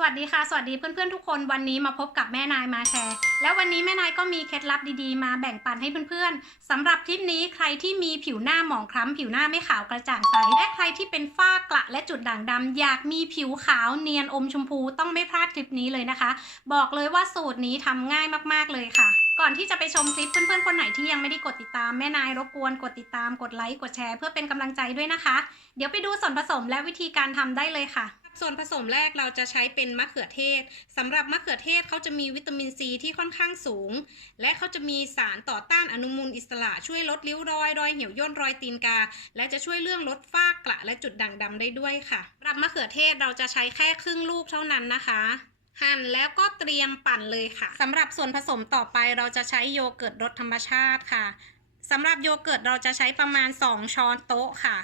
สวัสดีค่ะ สวัสดีเพื่อนๆทุกคนวันนี้มาพบกับแม่นายมาแชร์ แล้ววันนี้แม่นายก็มีเคล็ดลับดีๆ มาแบ่งปันให้เพื่อนๆสำหรับคลิปนี้ใครที่มีผิวหน้าหมองคล้ำผิวหน้าไม่ขาวกระจ่างใส และใครที่เป็นฝ้ากระและจุดด่างดำอยากมีผิวขาวเนียนอมชมพูต้องไม่พลาดคลิปนี้เลยนะคะ บอกเลยว่าสูตรนี้ทำง่ายมากๆเลยค่ะก่อนที่จะไปชมคลิปเพื่อนๆ คนไหนที่ยังไม่ได้กดติดตามแม่นายรบกวนกดติดตามกดไลค์กดแชร์เพื่อเป็นกำลังใจด้วยนะคะ เดี๋ยวไปดูส่วนผสมและวิธีการทำได้เลยค่ะ ส่วนผสมแรกเราจะใช้เป็นมะเขือเทศสำหรับมะเขือเทศเขาจะมีวิตามินซีที่ค่อนข้างสูง และเขาจะมีสารต่อต้านอนุมูลอิสระช่วยลดริ้วรอยรอยเหี่ยวย่นรอยตีนกา และจะช่วยเรื่องลดฝ้ากระและจุดด่างดำได้ด้วยค่ะสำหรับมะเขือเทศเราจะใช้แค่ครึ่งลูกเท่านั้นนะคะหั่นแล้วก็เตรียมปั่นเลยค่ะสำหรับส่วนผสมต่อไปเราจะใช้โยเกิร์ตรสธรรมชาติค่ะสำหรับโยเกิร์ตเราจะใช้ประมาณ 2 ช้อนโต๊ะค่ะ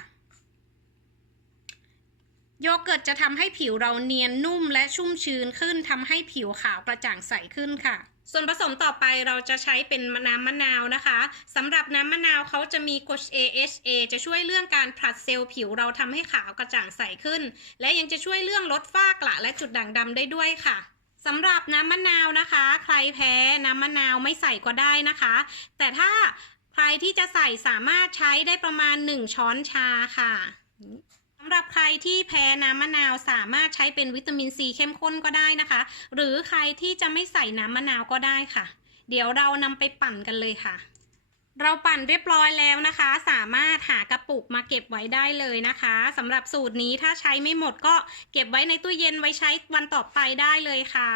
โยเกิร์ตจะทำให้ผิวเราเนียนนุ่มและชุ่มชื้นขึ้นทำให้ผิวขาวกระจ่างใสขึ้นค่ะ ส่วนผสมต่อไปเราจะใช้เป็นน้ำมะนาวนะคะสำหรับน้ำมะนาวเขาจะมีกรด AHA จะช่วยเรื่องการผลัดเซลล์ผิวเราทำให้ขาวกระจ่างใสขึ้น และยังจะช่วยเรื่องลดฝ้ากระและจุดด่างดำได้ด้วยค่ะสำหรับน้ำมะนาวนะคะ ใครแพ้น้ำมะนาวไม่ใส่ก็ได้นะคะ แต่ถ้าใครที่จะใส่สามารถใช้ได้ประมาณ 1 ช้อนชาค่ะำหรับใครที่แพ้น้ำมะนาวสามารถใช้เป็นวิตามินซีเข้มข้นก็ได้นะคะ หรือใครที่จะไม่ใส่น้ำมะนาวก็ได้ค่ะ เดี๋ยวเรานำไปปั่นกันเลยค่ะ เราปั่นเรียบร้อยแล้วนะคะ สามารถหากระปุกมาเก็บไว้ได้เลยนะคะสำหรับสูตรนี้ถ้าใช้ไม่หมดก็เก็บไว้ในตู้เย็นไว้ใช้วันต่อไปได้เลยค่ะ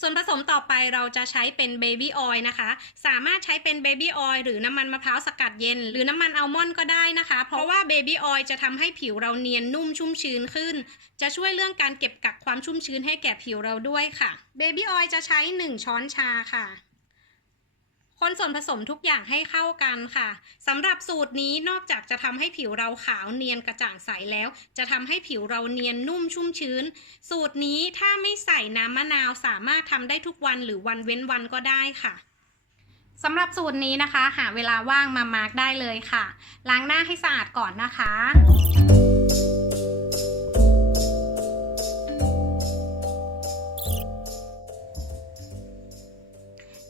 ส่วนผสมต่อไปเราจะใช้เป็นเบบี้ออยล์นะคะ สามารถใช้เป็นเบบี้ออยล์หรือน้ำมันมะพร้าวสกัดเย็น หรือน้ำมันอัลมอนด์ก็ได้นะคะ เพราะว่าเบบี้ออยล์จะทำให้ผิวเราเนียนนุ่มชุ่มชื้นขึ้น จะช่วยเรื่องการเก็บกักความชุ่มชื้นให้แก่ผิวเราด้วยค่ะ เบบี้ออยล์จะใช้ 1 ช้อนชาค่ะ คนส่วนผสมทุกอย่างให้เข้ากันค่ะสำหรับสูตรนี้นอกจากจะทำให้ผิวเราขาวเนียนกระจ่างใสแล้ว จะทำให้ผิวเราเนียนนุ่มชุ่มชื้น สูตรนี้ถ้าไม่ใส่น้ำมะนาวสามารถทำได้ทุกวันหรือวันเว้นวันก็ได้ค่ะสำหรับสูตรนี้นะคะ หาเวลาว่างมามาร์กได้เลยค่ะ ล้างหน้าให้สะอาดก่อนนะคะ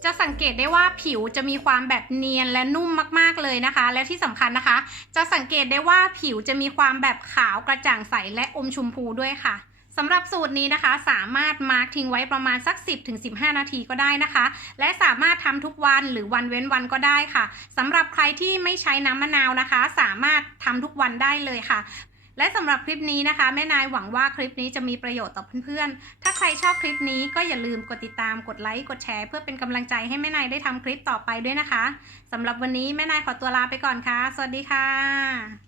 จะสังเกตได้ว่าผิวจะมีความแบบเนียนและนุ่มมากๆเลยนะคะ และที่สำคัญนะคะ จะสังเกตได้ว่าผิวจะมีความแบบขาวกระจ่างใสและอมชมพูด้วยค่ะสำหรับสูตรนี้นะคะสามารถมาร์กทิ้งไว้ประมาณสัก 10-15 นาทีก็ได้นะคะ และสามารถทำทุกวันหรือวันเว้นวันก็ได้ค่ะสำหรับใครที่ไม่ใช้น้ำมะนาวนะคะ สามารถทำทุกวันได้เลยค่ะ และสำหรับคลิปนี้นะคะ แม่นายหวังว่าคลิปนี้จะมีประโยชน์ต่อเพื่อนๆ ถ้าใครชอบคลิปนี้ก็อย่าลืมกดติดตาม กดไลค์ กดแชร์ เพื่อเป็นกำลังใจให้แม่นายได้ทำคลิปต่อไปด้วยนะคะสำหรับวันนี้แม่นายขอตัวลาไปก่อนค่ะ สวัสดีค่ะ